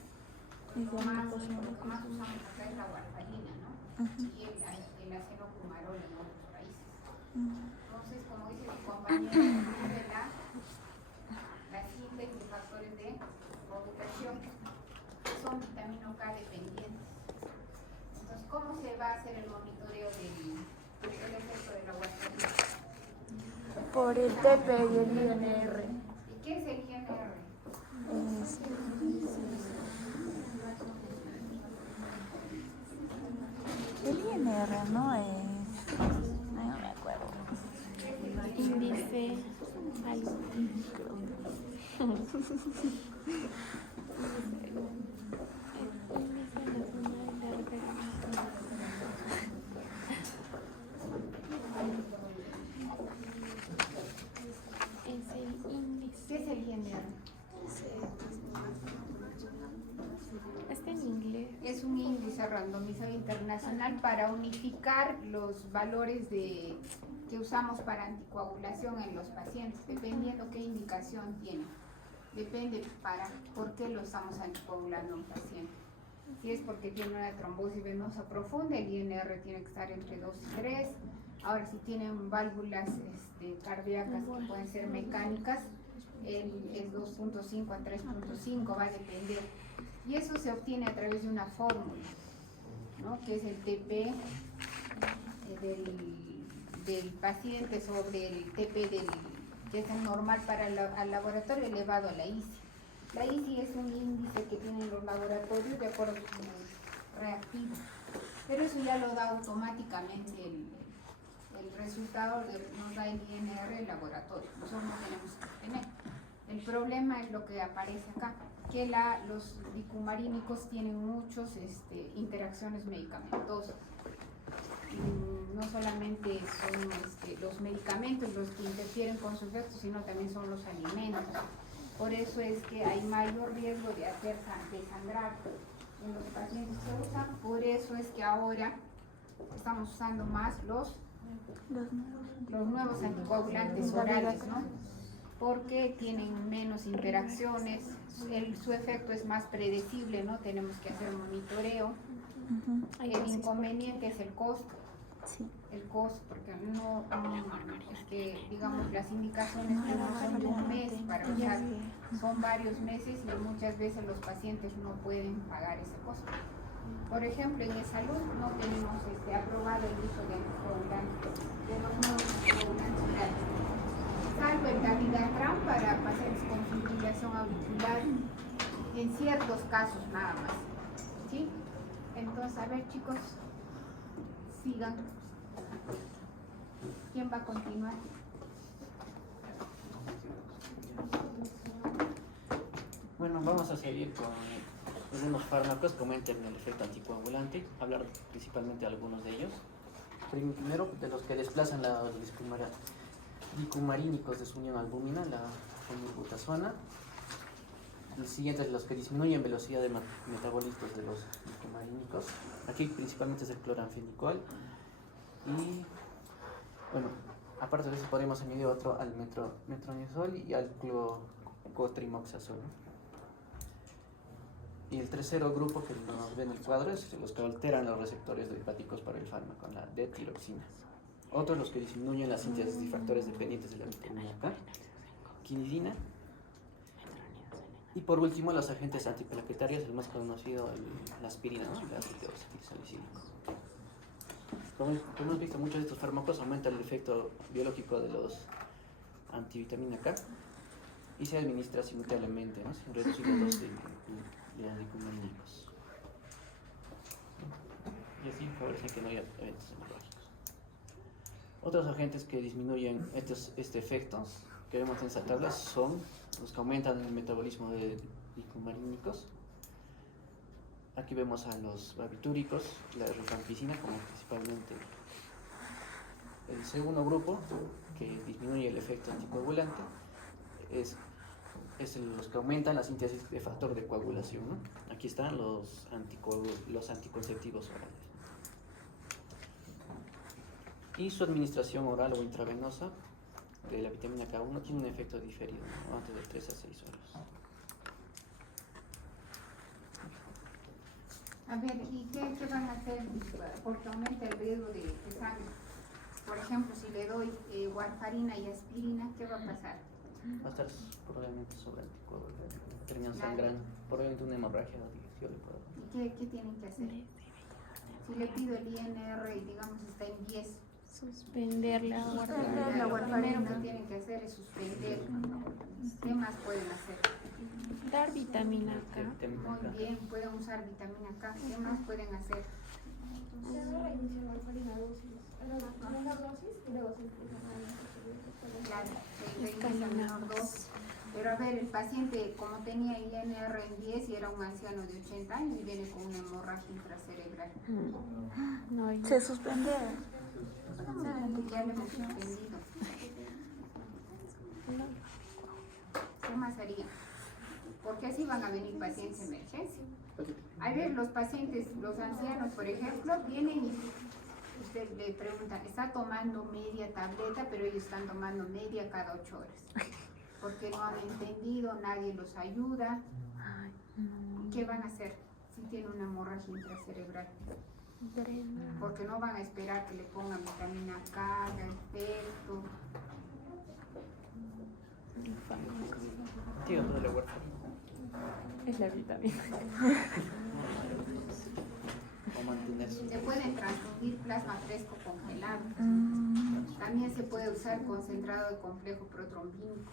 lo más usamos acá es la warfarina, ¿no? Y el acenofumarol en otros países. Entonces, como dice mi compañero, incluye la síntesis de factores de ovulación, que son vitamina K dependientes. Entonces, ¿cómo se va a hacer el monitoreo del efecto de la warfarina? Por el TP y el INR. ¿Y qué es el INR? El INR no es. No me acuerdo. Índice algo. Es el índice. ¿Qué es el INR? Está en inglés. Es un índice randomizado internacional para unificar los valores que usamos para anticoagulación en los pacientes, dependiendo qué indicación tiene. Depende por qué lo estamos anticoagulando a un paciente. Si es porque tiene una trombosis venosa profunda, el INR tiene que estar entre 2 y 3. Ahora, si tienen válvulas cardíacas que pueden ser mecánicas, es 2.5 a 3.5, va a depender. Y eso se obtiene a través de una fórmula, ¿no? Que es el TP del paciente sobre el TP que es el normal para el laboratorio elevado a la ICI. La ICI es un índice que tienen los laboratorios de acuerdo a su reactivo, pero eso ya lo da automáticamente el resultado, nos da el INR del laboratorio, nosotros no tenemos que tener. El problema es lo que aparece acá, que los dicumarínicos tienen muchas interacciones medicamentosas. No solamente son los medicamentos los que interfieren con sus efectos, sino también son los alimentos. Por eso es que hay mayor riesgo de hacer desangrar en los pacientes que usan. Por eso es que ahora estamos usando más los nuevos anticoagulantes orales, ¿no? Porque tienen menos interacciones, su efecto es más predecible, ¿no? Tenemos que hacer monitoreo. El inconveniente es el costo. Sí. El costo, porque es que, digamos, las indicaciones no son de un mes para usar, son varios meses y muchas veces los pacientes no pueden pagar ese costo. Por ejemplo, en salud no tenemos aprobado el uso de anticoagulantes, de los nuevos anticoagulantes orales, salvo el dabigatran para pacientes con fibrilación auricular, en ciertos casos nada más. ¿Sí? Entonces, a ver, chicos, sigan. ¿Quién va a continuar? Bueno, vamos a seguir con algunos fármacos que aumenten el efecto anticoagulante, hablar principalmente de algunos de ellos. Primero, de los que desplazan los dicumarínicos de su unión albúmina, la fenilbutazona. El siguiente es los que disminuyen velocidad de metabolitos de los dicumarínicos. Aquí principalmente es el cloranfenicol. Y bueno, aparte de eso podemos añadir otro al metronidazol y al cotrimoxazol. Y el tercero grupo que nos ve en el cuadro es los que alteran los receptores hepáticos para el fármaco, la D-tiroxina. Otros los que disminuyen la síntesis de factores dependientes de la vitamina K, quinidina. Y por último, los agentes antiplaquetarios, el más conocido, la aspirina, ¿no? El ácido salicílico. Como hemos visto, muchos de estos fármacos aumentan el efecto biológico de los antivitamina K y se administra simultáneamente, ¿no? Sin reducir la dosis de anticoagulínicos. Y así favorecen que no haya eventos hemorrágicos. Otros agentes que disminuyen este efecto que vemos en esta tabla son los que aumentan el metabolismo de dicumarínicos. Aquí vemos a los barbitúricos, la rifampicina como principalmente. El segundo grupo que disminuye el efecto anticoagulante es los que aumentan la síntesis de factor de coagulación, ¿no? Aquí están los anticonceptivos orales. Y su administración oral o intravenosa de la vitamina K1 tiene un efecto diferido, ¿no? Antes de 3 a 6 horas. A ver, ¿y qué van a hacer? Porque aumenta el riesgo de sangre. Por ejemplo, si le doy warfarina y aspirina, ¿qué va a pasar? Va a estar probablemente sobre anticoagulante, terminan sangrando, probablemente una hemorragia yo le puedo. ¿Y qué tienen que hacer? Si le pido el INR y digamos está en 10, Suspender la lo warfarina. primero que tienen que hacer es suspender. ¿Qué más pueden hacer? Dar vitamina K. Muy bien, pueden usar vitamina K. ¿Qué más pueden hacer? Claro, se menor dosis. Pero a ver, el paciente como tenía INR en 10 y era un anciano de 80 años y viene con una hemorragia intracerebral. No, Se suspende. Ya le hemos suspendido. ¿Qué más haría? Porque así van a venir pacientes de emergencia. A ver, los pacientes, los ancianos, por ejemplo, vienen y usted le pregunta, ¿está tomando media tableta? Pero ellos están tomando media cada 8 horas. Porque no han entendido, nadie los ayuda. ¿Qué van a hacer si tienen una hemorragia intracerebral? Porque no van a esperar que le pongan vitamina K, el efecto. Tío, no le warfarina. es la vitamina. O mantenerse. Se pueden transfundir plasma fresco congelado. También se puede usar concentrado de complejo protrombínico,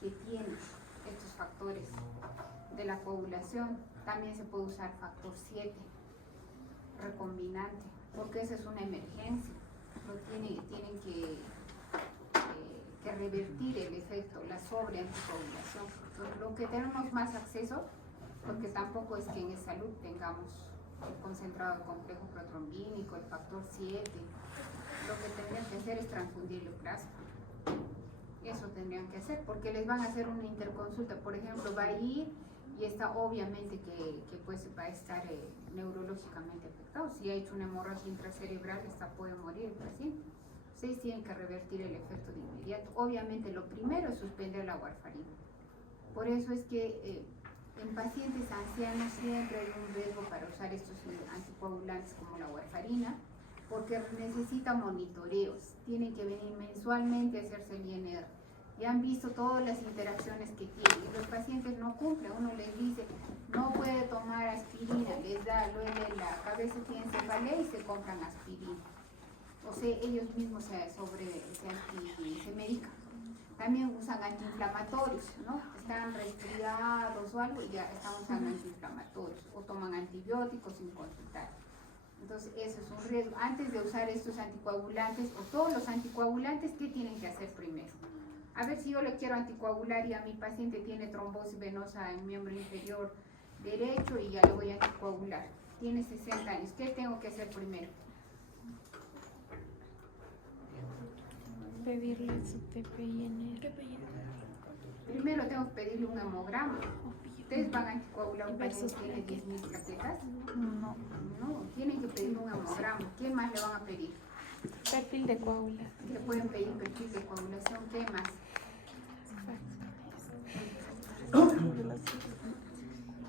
que tiene estos factores de la coagulación. También se puede usar factor 7, recombinante, porque esa es una emergencia. Tienen que revertir el efecto, la sobreanticoagulación. Lo que tenemos más acceso, porque tampoco es que en salud tengamos el concentrado de complejo protrombínico, el factor 7. Lo que tendrían que hacer es transfundirle plasma. Eso tendrían que hacer, porque les van a hacer una interconsulta. Por ejemplo, va a ir y está obviamente que pues va a estar neurológicamente afectado. Si ha hecho una hemorragia intracerebral, esta puede morir el paciente. Ustedes tienen que revertir el efecto de inmediato. Obviamente lo primero es suspender la warfarina. Por eso es que en pacientes ancianos siempre hay un riesgo para usar estos anticoagulantes como la warfarina, porque necesita monitoreos. Tienen que venir mensualmente a hacerse el INR. Ya han visto todas las interacciones que tienen. Los pacientes no cumplen. Uno les dice, no puede tomar aspirina, les da, duele la cabeza, tienen cefalea y se compran aspirina. O sea, ellos mismos se medican. También usan antiinflamatorios, ¿no? Están resfriados o algo y ya están usando antiinflamatorios. O toman antibióticos sin consultar. Entonces, eso es un riesgo. Antes de usar estos anticoagulantes o todos los anticoagulantes, ¿qué tienen que hacer primero? A ver, si yo le quiero anticoagular y a mi paciente tiene trombosis venosa en miembro inferior derecho y ya le voy a anticoagular. Tiene 60 años. ¿Qué tengo que hacer primero? Pedirle su TPINR. Primero tengo que pedirle un hemograma. ¿Ustedes van a anticoagular un paciente que tiene 10.000 plaquetas? No. No, tienen que pedir un hemograma. ¿Qué más le van a pedir? Perfil de coagulación. Le pueden pedir perfil de coagulación. ¿Qué más?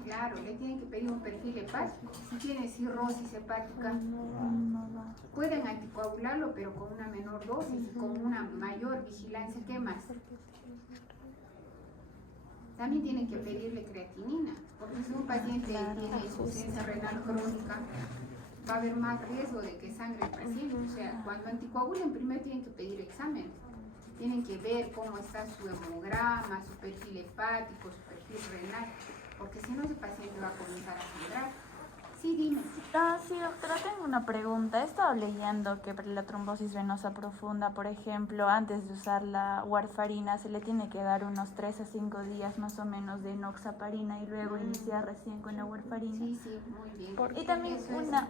Claro, le tienen que pedir un perfil hepático. Si tiene cirrosis hepática, pueden anticoagularlo, pero con una menor dosis y con una mayor vigilancia. ¿Qué más? También tienen que pedirle creatinina, porque si un paciente tiene insuficiencia renal crónica, va a haber más riesgo de que sangre el paciente. O sea, cuando anticoagulen, primero tienen que pedir exámenes. Tienen que ver cómo está su hemograma, su perfil hepático, su perfil renal, porque si no, ese paciente va a comenzar a sangrar. Sí, dime. Sí, doctora, tengo una pregunta. He estado leyendo que para la trombosis venosa profunda, por ejemplo, antes de usar la warfarina, se le tiene que dar unos 3 a 5 días más o menos de enoxaparina y luego iniciar recién con la warfarina. Sí, muy bien. Y también Eso es. una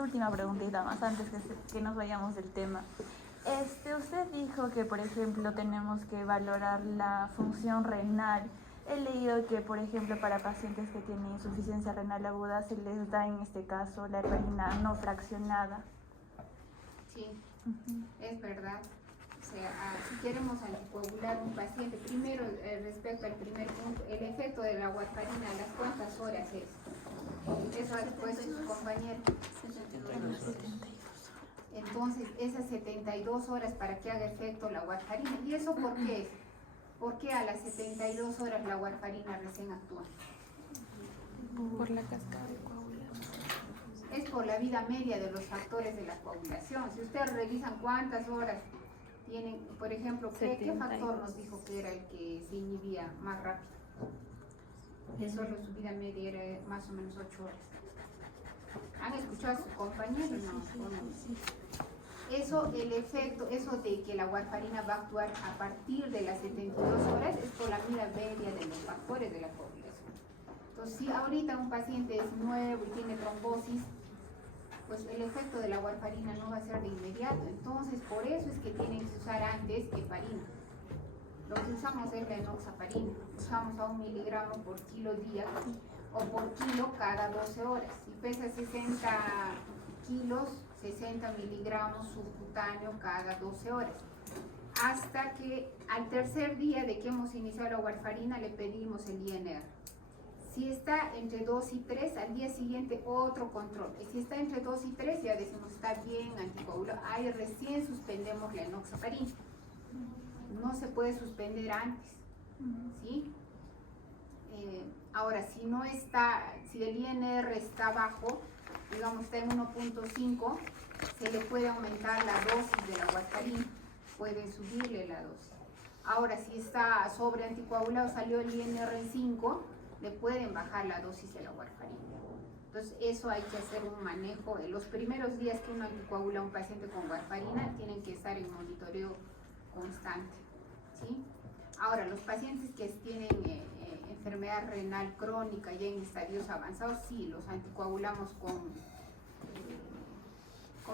última preguntita más antes que nos vayamos del tema. Usted dijo que, por ejemplo, tenemos que valorar la función renal. He leído que, por ejemplo, para pacientes que tienen insuficiencia renal aguda se les da en este caso la heparina no fraccionada. Sí, es verdad. O sea, si queremos anticoagular un paciente, primero respecto al primer punto, el efecto de la warfarina, ¿las cuántas horas es? Eso ha puesto su compañero. 72 horas. Entonces, esas 72 horas para que haga efecto la warfarina. ¿Y eso por qué es? ¿Por qué a las 72 horas la warfarina recién actúa? Por la cascada de coagulación. Es por la vida media de los factores de la coagulación. Si ustedes revisan cuántas horas tienen, por ejemplo, ¿qué factor nos dijo que era el que se inhibía más rápido? Que solo su vida media era más o menos 8 horas. ¿Han escuchado a su compañero? No. Eso, el efecto, eso de que la warfarina va a actuar a partir de las 72 horas es por la vida media de los factores de la coagulación. Entonces, si ahorita un paciente es nuevo y tiene trombosis, pues el efecto de la warfarina no va a ser de inmediato. Entonces, por eso es que tienen que usar antes heparina. Lo que usamos es la enoxaparina. Usamos a 1 miligramo por kilo día o por kilo cada 12 horas. Si pesa 60 kilos, 60 miligramos subcutáneo cada 12 horas. Hasta que al tercer día de que hemos iniciado la warfarina le pedimos el INR. Si está entre 2 y 3, al día siguiente otro control. Y si está entre 2 y 3, ya decimos está bien, anticoagulado. Ahí recién suspendemos la enoxaparina. No se puede suspender antes. ¿Sí? Ahora, si no está, si el INR está bajo, digamos está en 1.5, se le puede aumentar la dosis de la warfarina. Puede subirle la dosis. Ahora, si está sobre anticoagulado, salió el INR en 5, le pueden bajar la dosis de la warfarina. Entonces, eso hay que hacer un manejo. En los primeros días que uno anticoagula a un paciente con warfarina, tienen que estar en monitoreo constante. ¿Sí? Ahora, los pacientes que tienen enfermedad renal crónica ya en estadios avanzados, sí, los anticoagulamos con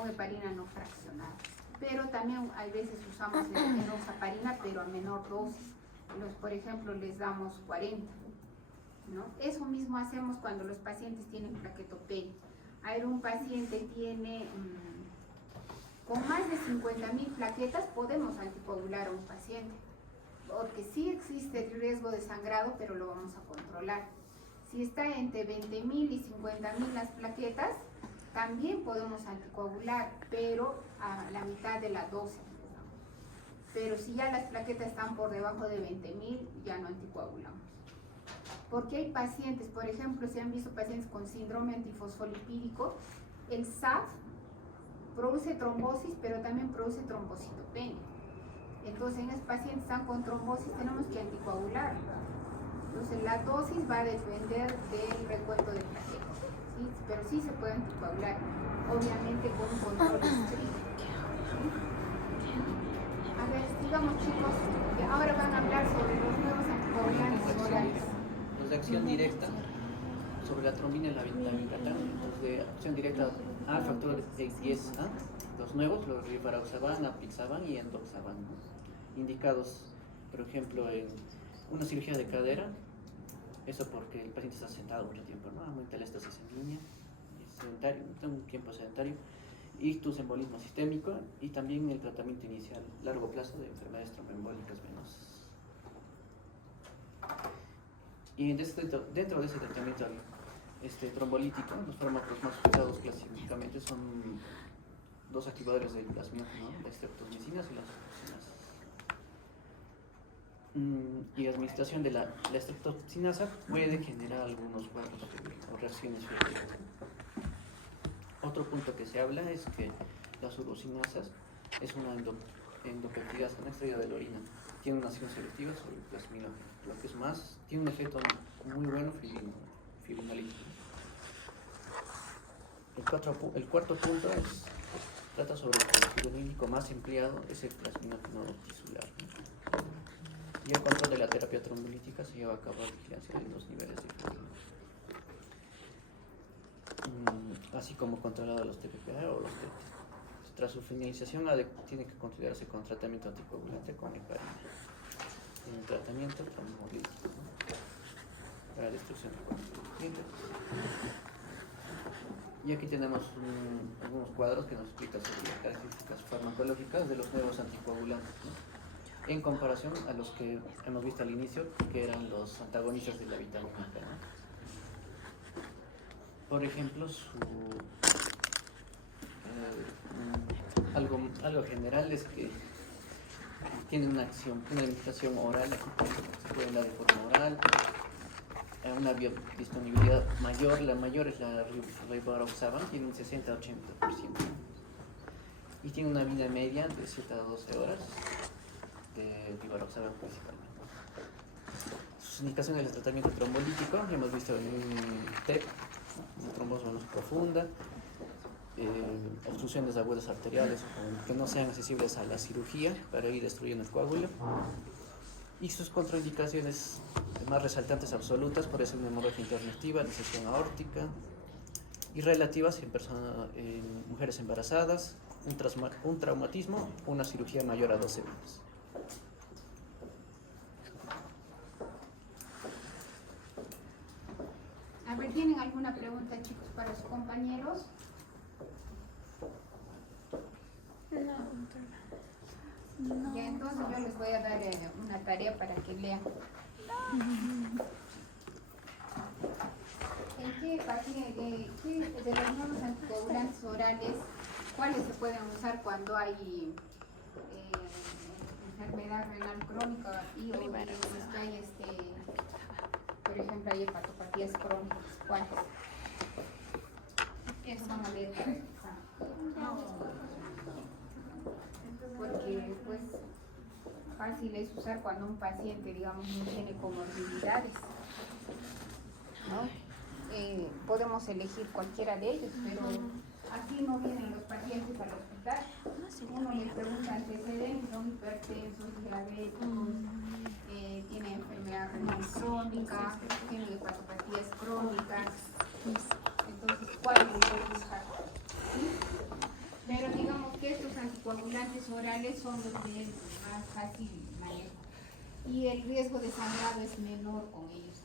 heparina no fraccionada. Pero también hay veces usamos enoxaparina, pero a menor dosis. Por ejemplo, les damos 40. ¿No? Eso mismo hacemos cuando los pacientes tienen plaquetopenia. A ver, un paciente tiene con más de 50.000 plaquetas, podemos anticoagular a un paciente, porque sí existe el riesgo de sangrado, pero lo vamos a controlar. Si está entre 20.000 y 50.000 las plaquetas, también podemos anticoagular, pero a la mitad de la dosis. Pero si ya las plaquetas están por debajo de 20.000, ya no anticoagulamos. Porque hay pacientes, por ejemplo, se han visto pacientes con síndrome antifosfolipídico, el SAF produce trombosis, pero también produce trombocitopenia. Entonces, en esos pacientes están con trombosis, tenemos que anticoagular. Entonces, la dosis va a depender del recuento de plaquetas, ¿sí? Pero sí se puede anticoagular, obviamente con un control estricto. ¿Sí? A ver, sigamos, chicos. Ahora van a hablar sobre los nuevos anticoagulantes orales. Los de acción directa sobre la trombina y la vincatán. Los de acción directa al factor de 10A, los nuevos, los rivaroxaban, apixaban y endoxaban, ¿no? Indicados, por ejemplo, en una cirugía de cadera, eso porque el paciente está sentado mucho tiempo, ¿no? Aumenta la estasis sanguínea, es sedentario, un tiempo sedentario, ictus, embolismo sistémico y también el tratamiento inicial largo plazo de enfermedades tromboembólicas venosas. Y dentro de ese tratamiento trombolítico, los fármacos más usados clásicamente son dos activadores del plasmínogeno, ¿no? Las estreptomicinas y las oxinas. Y la administración de la estreptocinasa puede generar algunos cuadros o reacciones físicas. Otro punto que se habla es que las urocinasas es una endopeptidasa, una extraída de la orina. Tiene una acción selectiva sobre el plasminógeno. Lo que es más, tiene un efecto muy bueno fibrinolítico. El cuarto punto trata sobre el fibrinolítico más empleado, es el plasminógeno tisular, ¿no? Y el control de la terapia trombolítica se lleva a cabo a vigilancia de los niveles de fibrinolítico. Así como controlado los TPPA o los TET. Tras su finalización tiene que considerarse con tratamiento anticoagulante con heparina. En el tratamiento trombolítico, ¿no? Para destrucción de cuerpos. Y aquí tenemos algunos cuadros que nos explican sobre las características farmacológicas de los nuevos anticoagulantes, ¿no? En comparación a los que hemos visto al inicio, que eran los antagonistas de la vitamina K, ¿no? Por ejemplo, algo general es que tiene una administración oral, se pueden dar de forma oral, una biodisponibilidad mayor, la mayor es la rivaroxaban, tiene un 60-80%, y tiene una vida media de 7 a 12 horas de rivaroxaban principalmente. Sus indicaciones del tratamiento trombolítico, ya hemos visto en un TEP, una trombosis venosa profunda, obstrucciones agudas arteriales que no sean accesibles a la cirugía para ir destruyendo el coágulo, y sus contraindicaciones más resaltantes absolutas por eso una hemorragia interna, disección aórtica, y relativas en mujeres embarazadas, un traumatismo, una cirugía mayor a 12 semanas. A ver, ¿tienen alguna pregunta, chicos, para sus compañeros? No. Ya, entonces yo les voy a dar una tarea para que lean. ¿Qué de los nuevos anticoagulantes orales, cuáles se pueden usar cuando hay enfermedad renal crónica y o que hay por ejemplo, hay hepatopatías crónicas? ¿Cuáles? Eso van a leer para el examen. Porque pues fácil es usar cuando un paciente, digamos, no tiene comorbilidades, ¿no? Podemos elegir cualquiera de ellos, pero así no vienen los pacientes al hospital. Uno le pregunta antecedentes, son hipertensos, diabéticos, tiene enfermedad renal crónica, tiene hepatopatías crónicas. Entonces, ¿cuál es el buscar? ¿Sí? Pero digamos que estos anticoagulantes orales son los de más fácil manejo y el riesgo de sangrado es menor con ellos.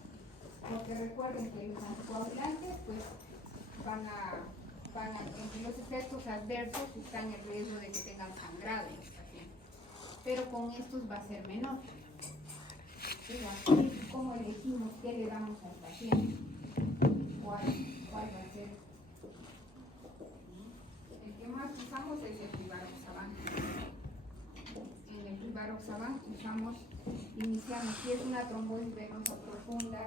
Porque recuerden que los anticoagulantes pues van a entre los efectos adversos están el riesgo de que tengan sangrado en los pacientes, pero con estos va a ser menor. ¿Cómo elegimos qué le damos al paciente? ¿Cuál va a ser? El que más usamos es el rivaroxaban. En el rivaroxaban iniciamos, si es una trombosis venosa profunda,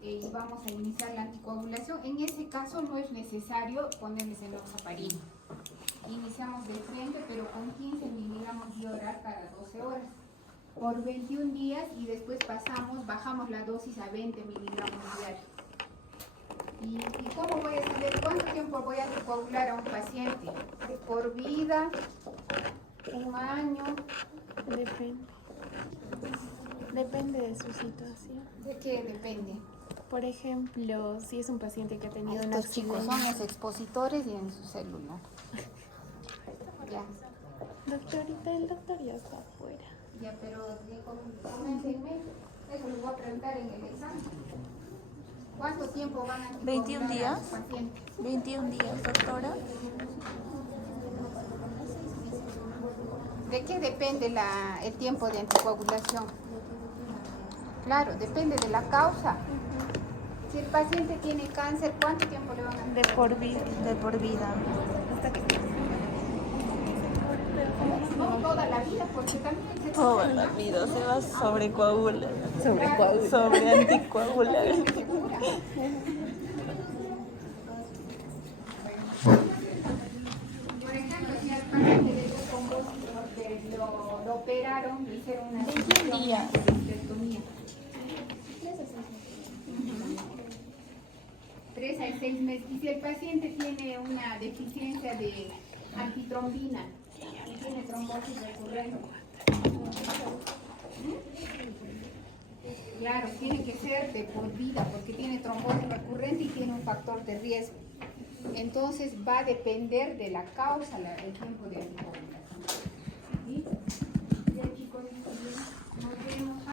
y vamos a iniciar la anticoagulación. En ese caso no es necesario ponerles enoxaparina. Iniciamos de frente, pero con 15 miligramos vía oral cada 12 horas por 21 días y después bajamos la dosis a 20 miligramos diarios. ¿Y cómo voy a saber cuánto tiempo voy a anticoagular a un paciente? ¿Por vida? ¿Un año? Depende de su situación. ¿De qué depende? Por ejemplo, si es un paciente que ha tenido un Estos chicos accidente. son los expositores y en su celular. Ya. Doctorita, el doctor ya está afuera. Ya, pero coméntenme, eso les voy a preguntar en el examen. ¿Cuánto tiempo van a anticoagular 21 días. a los pacientes? 21 días, doctora. ¿De qué depende el tiempo de anticoagulación? Claro, depende de la causa. Si el paciente tiene cáncer, ¿cuánto tiempo le van a De por vida. De por vida. No toda la vida, porque también se Toda la vida se va sobre coagular. Claro. Sobre anticoagular. se cura. Por ejemplo, si al paciente le dio trombosis porque lo operaron, le hicieron una 21 días. histerectomía. 3 a 6 meses. Y si el paciente tiene una deficiencia de antitrombina y tiene trombosis recurrente, claro, tiene que ser de por vida porque tiene trombosis recurrente y tiene un factor de riesgo. Entonces va a depender de la causa el tiempo de anticoagulación.